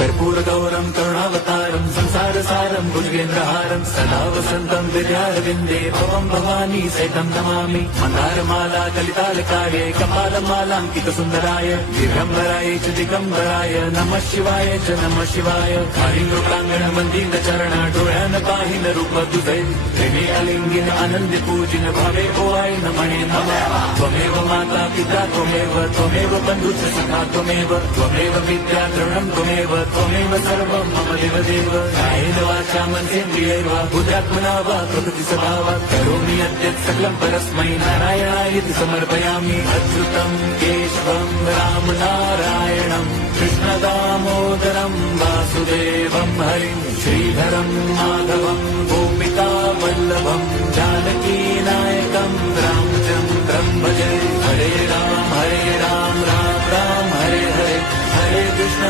कर्पूरगौरं करुणावतारं संसारसारं भुजगेन्द्रहारं सदा वसन्तं विद्यारविन्दे भवं भवानी सहितं नमामि। मन्दारमाला कलितालकार्ये कपालमालाङ्कितसुन्दराय दिगम्बराय च दिगम्बराय नमः शिवाय च नमः शिवाय। हरिन्द्रप्राङ्गण मन्दिरचरण डोळ्यान पाहिन रूप तुझे प्रेमे अलिंगिन आनंद पूजिन भावे ओवाय नमणे नमः। त्वमेव माता पिता त्वमेव बन्धुश्च सखा त्वमेव विद्या द्रवणं त्वमेव सर्वं मम देवदेव। कायेन वाचा मनसेन्द्रियैर्वा बुद्ध्यात्मना वा प्रकृति स्वभावात् करोमि यद्यत् सकलं परस्मै नारायणायति समर्पयामि। अच्युतं केशवं रामनारायणं कृष्णदामोदरं वासुदेवं हरिं श्रीधरं माधवं गोपिकावल्लभं जानकीनायकं रामचन्द्रं भजे। हरे राम राम राम हरे हरे हरे कृष्ण